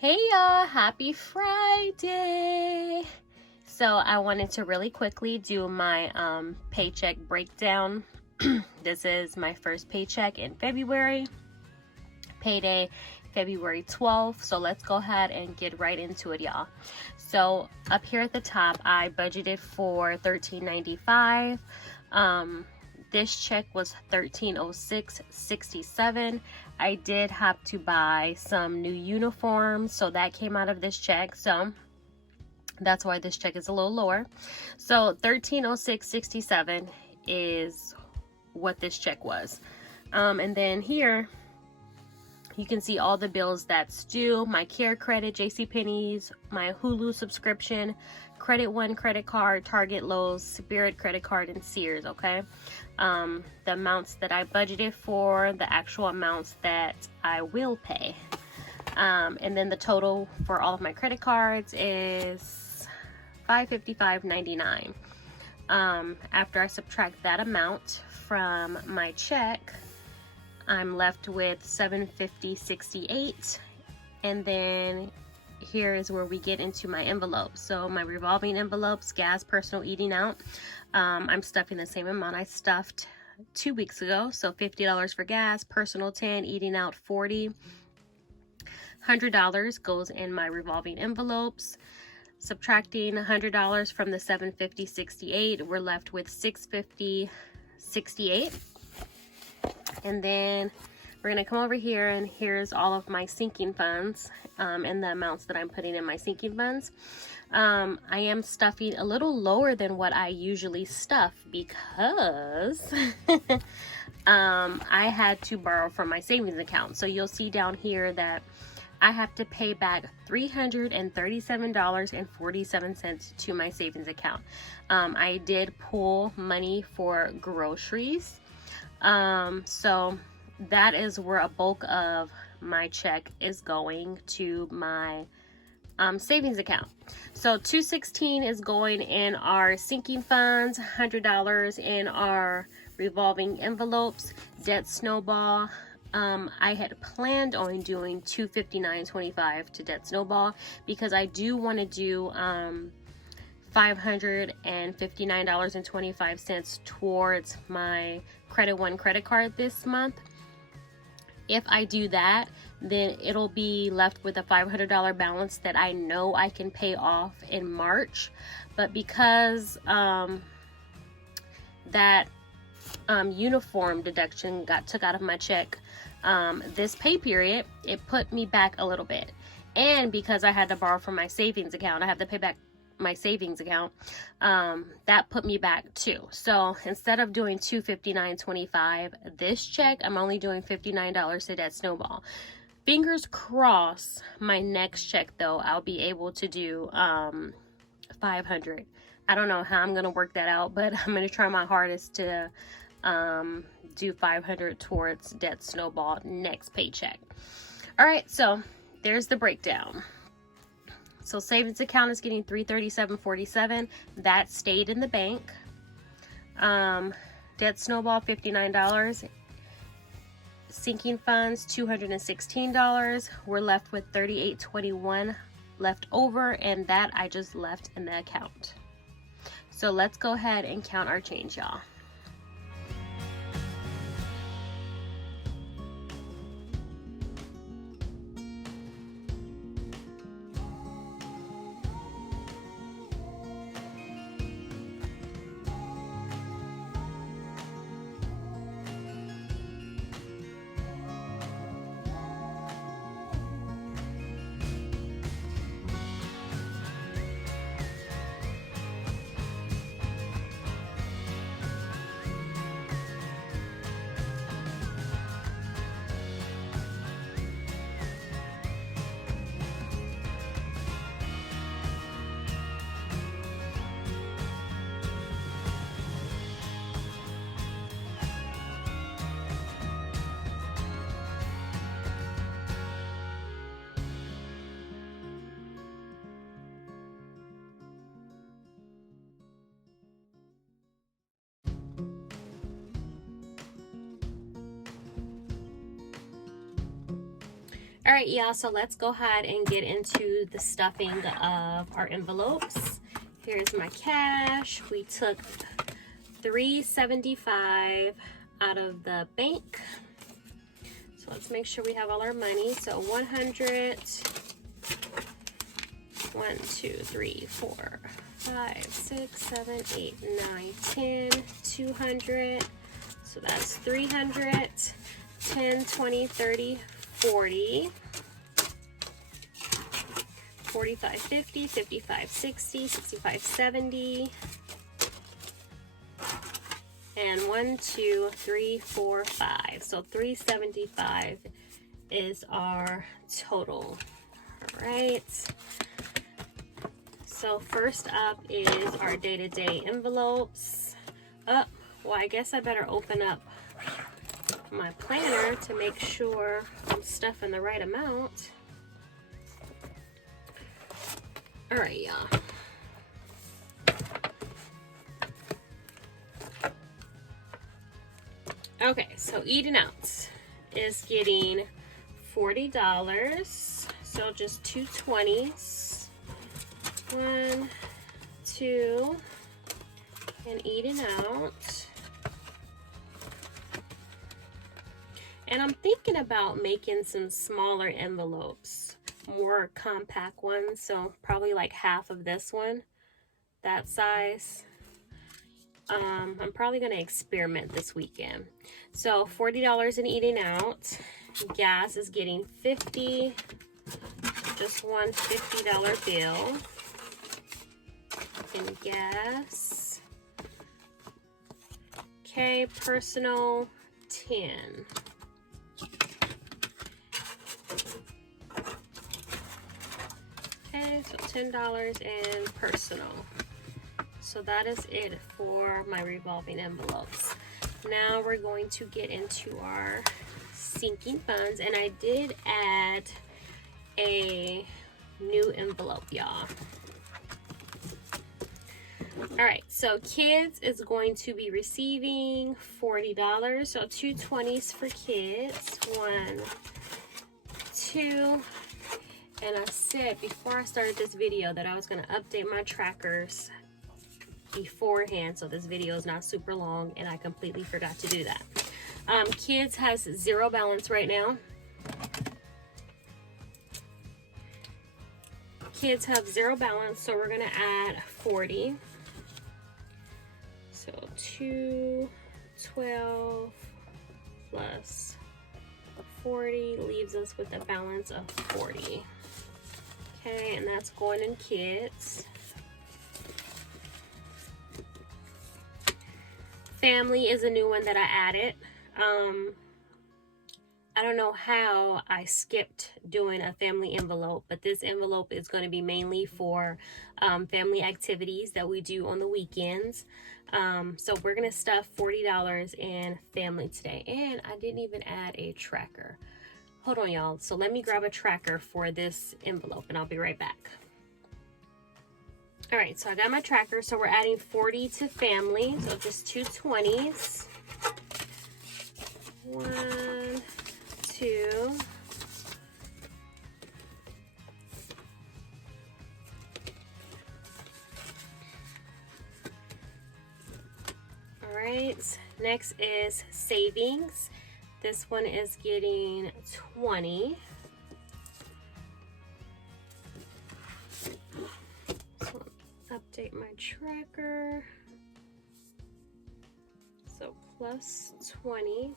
Hey y'all, happy Friday. So I wanted to really quickly do my paycheck breakdown. This is my first paycheck in February. Payday February 12th. So let's go ahead and get right into it, y'all. So up here at the top, I budgeted for $13.95. This check was $13.06.67. I did have to buy some new uniforms, so that came out of this check. So that's why this check is a little lower. So $13.06.67 is what this check was. And then here you can see all the bills that's due: my care credit, JCPenney's, my Hulu subscription, Credit One credit card, Target, Lowe's, Spirit credit card, and Sears. Okay, the amounts that I budgeted for, the actual amounts that I will pay, and then the total for all of my credit cards is $555.99. After I subtract that amount from my check, I'm left with $750.68. And then here is where we get into my envelopes. So my revolving envelopes: gas, personal, eating out. I'm stuffing the same amount I stuffed 2 weeks ago. So $50 for gas, personal 10, eating out 40. $100 goes in my revolving envelopes. Subtracting $100 from the $750.68, we're left with $650.68. And then we're going to come over here, and here's all of my sinking funds and the amounts that I'm putting in my sinking funds. I am stuffing a little lower than what I usually stuff because I had to borrow from my savings account. So you'll see down here that I have to pay back $337.47 to my savings account. I did pull money for groceries. So that is where a bulk of my check is going, to my savings account. So $216 is going in our sinking funds, $100 in our revolving envelopes. Debt Snowball, I had planned on doing $259.25 to Debt Snowball because I do want to do $559.25 towards my Credit One credit card this month. If I do that, then it'll be left with a $500 balance that I know I can pay off in March. But because that uniform deduction got took out of my check this pay period, it put me back a little bit. And because I had to borrow from my savings account, I have to pay back my savings account, that put me back too. So instead of doing $259.25 this check, I'm only doing $59 to Debt Snowball. Fingers crossed my next check though, I'll be able to do $500. I don't know how I'm gonna work that out, but I'm gonna try my hardest to do $500 towards Debt Snowball next paycheck. All right, so there's the breakdown. So savings account is getting $337.47. That stayed in the bank. Debt Snowball, $59. Sinking funds, $216. We're left with $38.21 left over, and that I just left in the account. So let's go ahead and count our change, y'all. All right, y'all, so let's go ahead and get into the stuffing of our envelopes. Here's my cash. We took $3.75 out of the bank. So let's make sure we have all our money. So 100, 1, 2, 3, 4, 5, 6, 7, 8, 9, 10, 200. So that's 300, 10, 20, 30, 40, 45, 50, 55, 60, 65, 70, and 1, 2, 3, 4, 5. So 375 is our total. All right. So first up is our day-to-day envelopes. Oh, well, I guess I better open up my planner to make sure I'm stuffing the right amount. All right, y'all. Okay, so Eating Out is getting $40. So just 2 20s. 1, 2, and Eating Out. And I'm thinking about making some smaller envelopes, more compact ones. So probably like half of this one, that size. I'm probably going to experiment this weekend. So $40 in Eating Out. Gas is getting 50, just one $50 bill in gas. Okay, personal 10. Okay, so $10 in personal. So that is it for my revolving envelopes. Now we're going to get into our sinking funds, and I did add a new envelope, y'all. All right, so kids is going to be receiving $40. So 2 20s for kids. 1, 2. And I said before I started this video that I was going to update my trackers beforehand, so this video is not super long, and I completely forgot to do that. Kids has 0 balance right now. Kids have 0 balance, so we're going to add 40. So 212 plus 40 leaves us with a balance of 40. Okay, and that's going in kids. Family is a new one that I added. I don't know how I skipped doing a family envelope, but this envelope is going to be mainly for family activities that we do on the weekends. So we're going to stuff $40 in family today. And I didn't even add a tracker. Hold on, y'all. So let me grab a tracker for this envelope and I'll be right back. All right, so I got my tracker. So we're adding 40 to family. So just 2 20s. 1, 2. All right, next is savings. This one is getting 20. So update my tracker. So plus 20.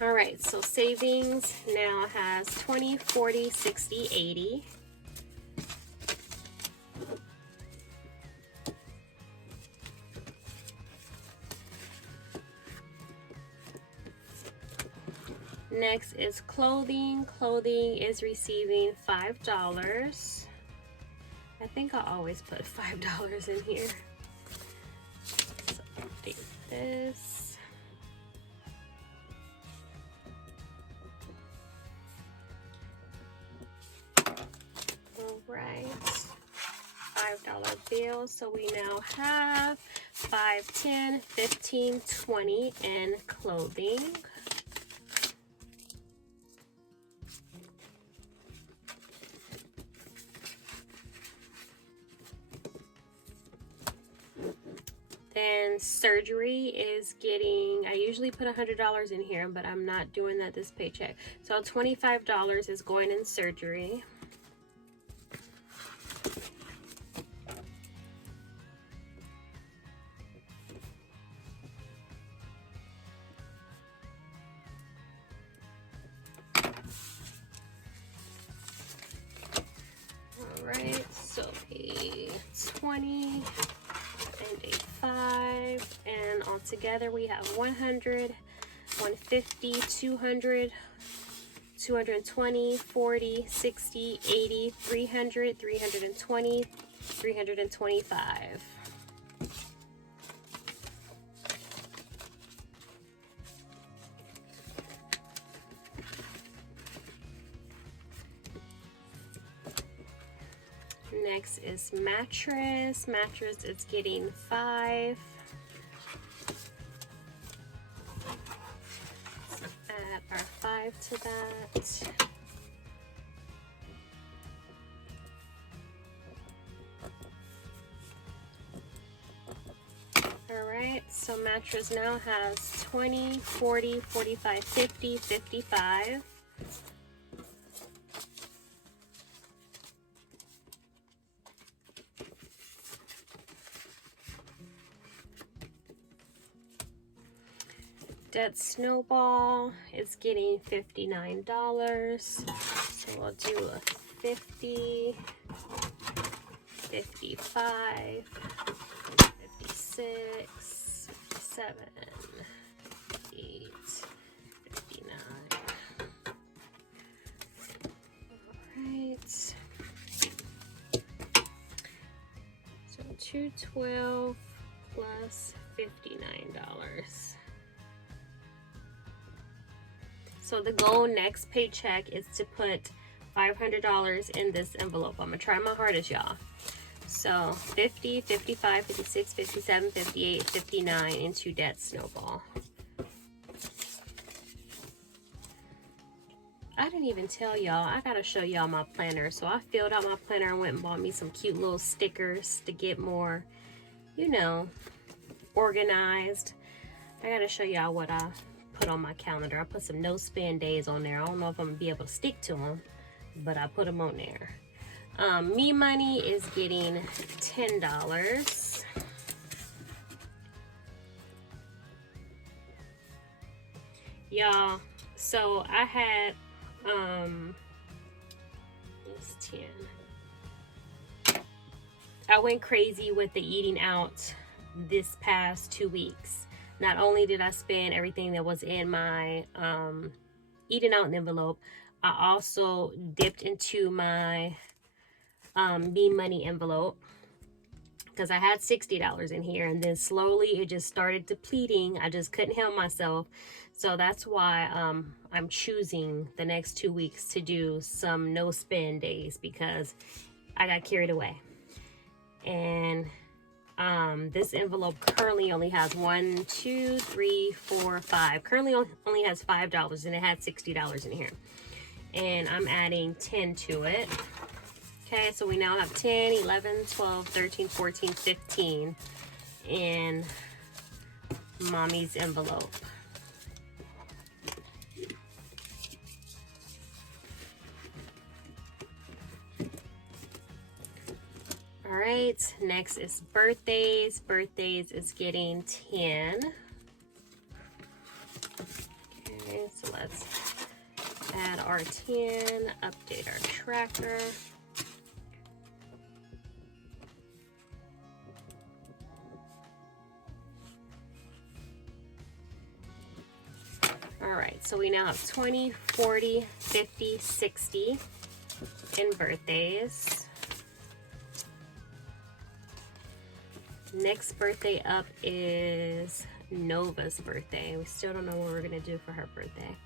All right, so savings now has 20, 40, 60, 80. Next is clothing. Clothing is receiving $5. I think I always put $5 in here. So update this. All right, $5 bill. So we now have 5, 10, 15, 20 in clothing. Then surgery is getting, I usually put $100 in here, but I'm not doing that this paycheck. So $25 is going in surgery. Alright, so a 20 and a 5, and all together we have 100, 150, 200, 220, 40, 60, 80, 300, 320, 325. Next is mattress. Mattress is getting 5. So add our 5 to that. Alright, so mattress now has 20, 40, 45, 50, 55. That Snowball is getting $59. So we'll do a 50, 55, 56, 57, 58, 59. Alright. So 212 plus $59. So the goal next paycheck is to put $500 in this envelope. I'm gonna try my hardest, y'all. So 50, 55, 56, 57, 58, 59 into that Snowball. I didn't even tell y'all, I gotta show y'all my planner. So I filled out my planner and went and bought me some cute little stickers to get more, you know, organized. I gotta show y'all what I put on my calendar. I put some no spend days on there. I don't know if I'm gonna be able to stick to them, but I put them on there. Me money is getting $10. Y'all, so I had it's 10. I went crazy with the eating out this past 2 weeks. Not only did I spend everything that was in my eating out envelope, I also dipped into my me money envelope because I had $60 in here, and then slowly it just started depleting. I just couldn't help myself. So that's why I'm choosing the next 2 weeks to do some no spend days, because I got carried away. And this envelope currently only has 1, 2, 3, 4, 5. Currently only has $5, and it had $60 in here. And I'm adding 10 to it. Okay, so we now have 10, 11, 12, 13, 14, 15 in mommy's envelope. All right, next is birthdays. Birthdays is getting 10. Okay, so let's add our 10, update our tracker. All right, so we now have 20, 40, 50, 60 in birthdays. Next birthday up is Nova's birthday. We still don't know what we're gonna do for her birthday.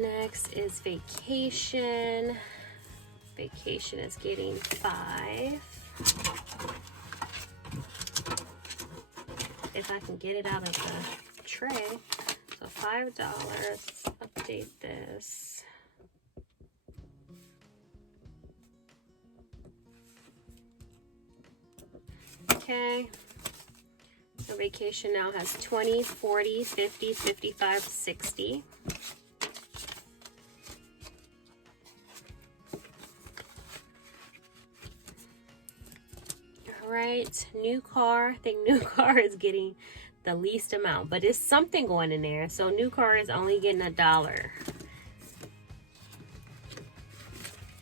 Next is vacation. Vacation is getting 5. if I can get it out of the tray. So $5, update this. Okay. So vacation now has 20, 40, 50, 55, 60. All right, new car. I think new car is getting the least amount, but it's something going in there. So new car is only getting $1.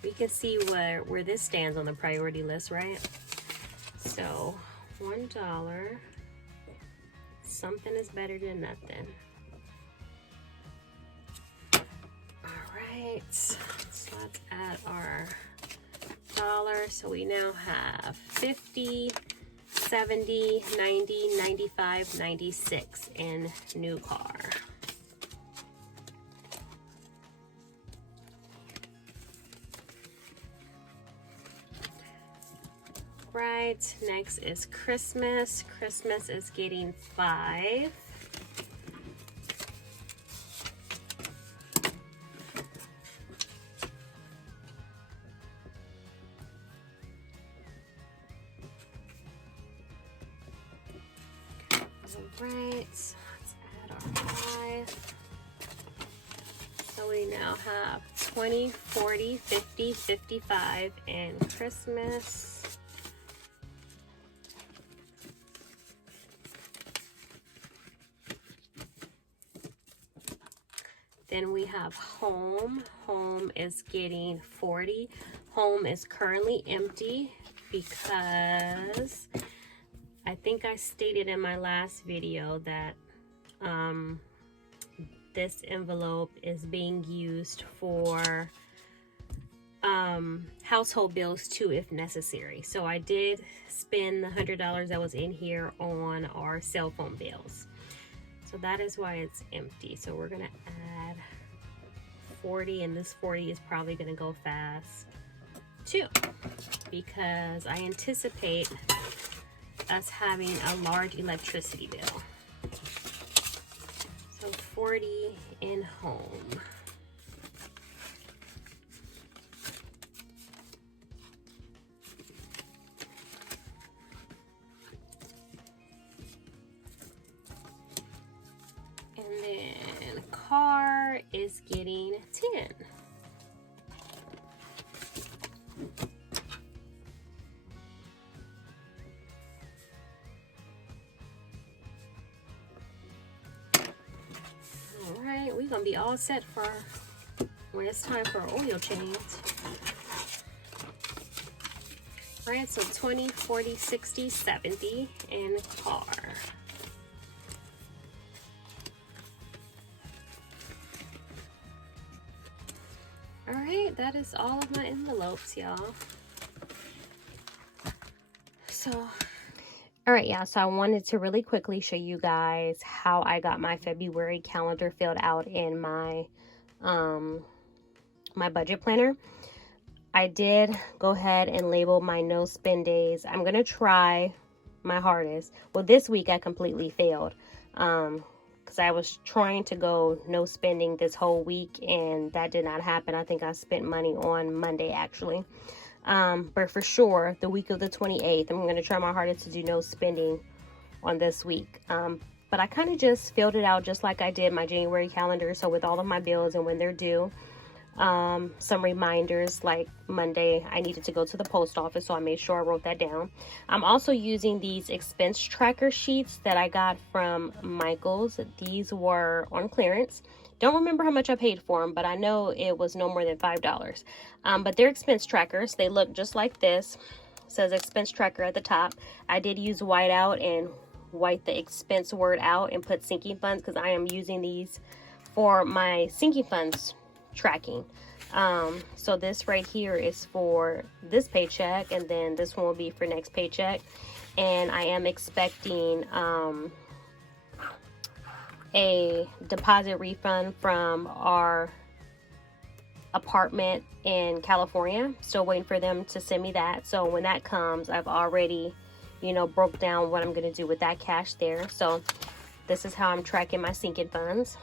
We can see where this stands on the priority list, right? So $1. Something is better than nothing. All right, so let's add our dollar. So we now have 50, 70, 90, 95, 96 in new car. Right, next is Christmas. Christmas is getting 5. All right, let's add our 5. So we now have 20, 40, 50, 55 in Christmas. Then we have home. Home is getting 40. Home is currently empty because I think I stated in my last video that this envelope is being used for household bills too, if necessary. So I did spend the $100 that was in here on our cell phone bills. So that is why it's empty. So we're gonna add 40, and this 40 is probably gonna go fast too, because I anticipate us having a large electricity bill. So 40 in home. And then car is getting 10. All right, we're gonna be all set for when it's time for our oil change. All right, so 20, 40, 60, 70 in car. All right, that is all of my envelopes, y'all. So, all right, yeah, so I wanted to really quickly show you guys how I got my February calendar filled out in my my budget planner. I did go ahead and label my no spend days. I'm gonna try my hardest. Well, this week I completely failed because I was trying to go no spending this whole week, and that did not happen. I think I spent money on Monday actually. But for sure, the week of the 28th, I'm going to try my hardest to do no spending on this week. But I kind of just filled it out just like I did my January calendar. So with all of my bills and when they're due, some reminders like Monday, I needed to go to the post office. So I made sure I wrote that down. I'm also using these expense tracker sheets that I got from Michael's. These were on clearance. Don't remember how much I paid for them, but I know it was no more than $5. But they're expense trackers. They look just like this. It says expense tracker at the top. I did use whiteout and white the expense word out and put sinking funds because I am using these for my sinking funds tracking. So this right here is for this paycheck, and then this one will be for next paycheck. And I am expecting a deposit refund from our apartment in California. Still waiting for them to send me that. So when that comes, I've already you know, broke down what I'm going to do with that cash there. So this is how I'm tracking my sinking funds.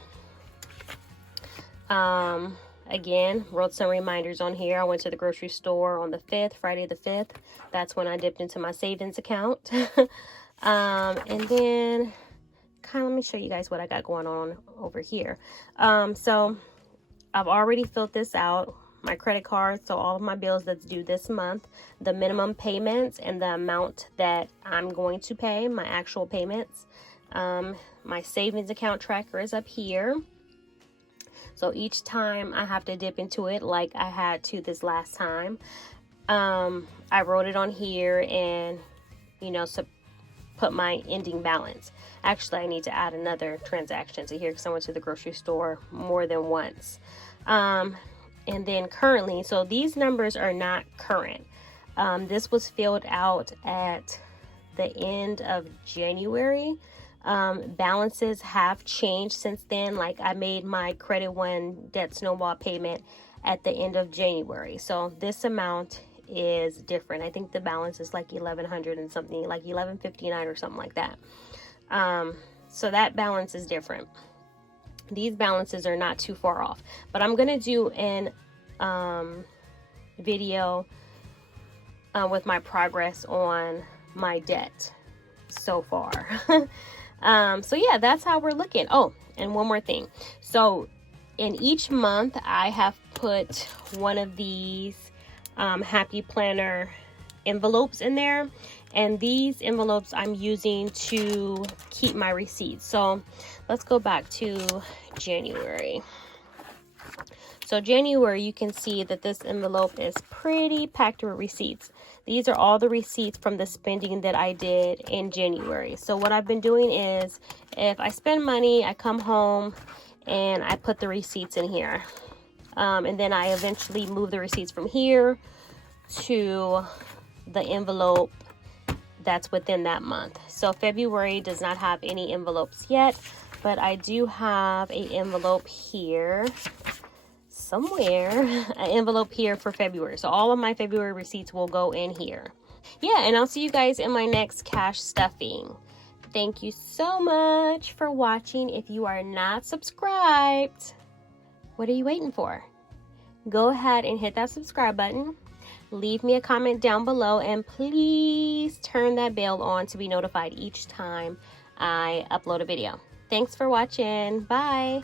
Again, wrote some reminders on here. I went to the grocery store on the 5th, Friday the 5th. That's when I dipped into my savings account. And then let me show you guys what I got going on over here. So I've already filled this out, my credit card, so all of my bills that's due this month, the minimum payments and the amount that I'm going to pay, my actual payments. My savings account tracker is up here. So each time I have to dip into it like I had to this last time. I wrote it on here and, you know, put my ending balance. Actually, I need to add another transaction to here because I went to the grocery store more than once. And then currently, so these numbers are not current. This was filled out at the end of January. Balances have changed since then. Like I made my Credit One debt Snowball payment at the end of January. So this amount is different. I think the balance is like 1,100 and something, like 1,159 or something like that. So that balance is different. These balances are not too far off, but I'm going to do an video with my progress on my debt so far. So yeah, that's how we're looking. Oh, and one more thing. So in each month, I have put one of these Happy Planner envelopes in there, and these envelopes I'm using to keep my receipts. So let's go back to January. So January, you can see that this envelope is pretty packed with receipts. These are all the receipts from the spending that I did in January. So what I've been doing is if I spend money, I come home and I put the receipts in here. And then I eventually move the receipts from here to the envelope that's within that month. So February does not have any envelopes yet, but I do have an envelope here somewhere, an envelope here for February. So all of my February receipts will go in here. Yeah, and I'll see you guys in my next cash stuffing. Thank you so much for watching. If you are not subscribed, what are you waiting for? Go ahead and hit that subscribe button. Leave me a comment down below, and please turn that bell on to be notified each time I upload a video. Thanks for watching. Bye.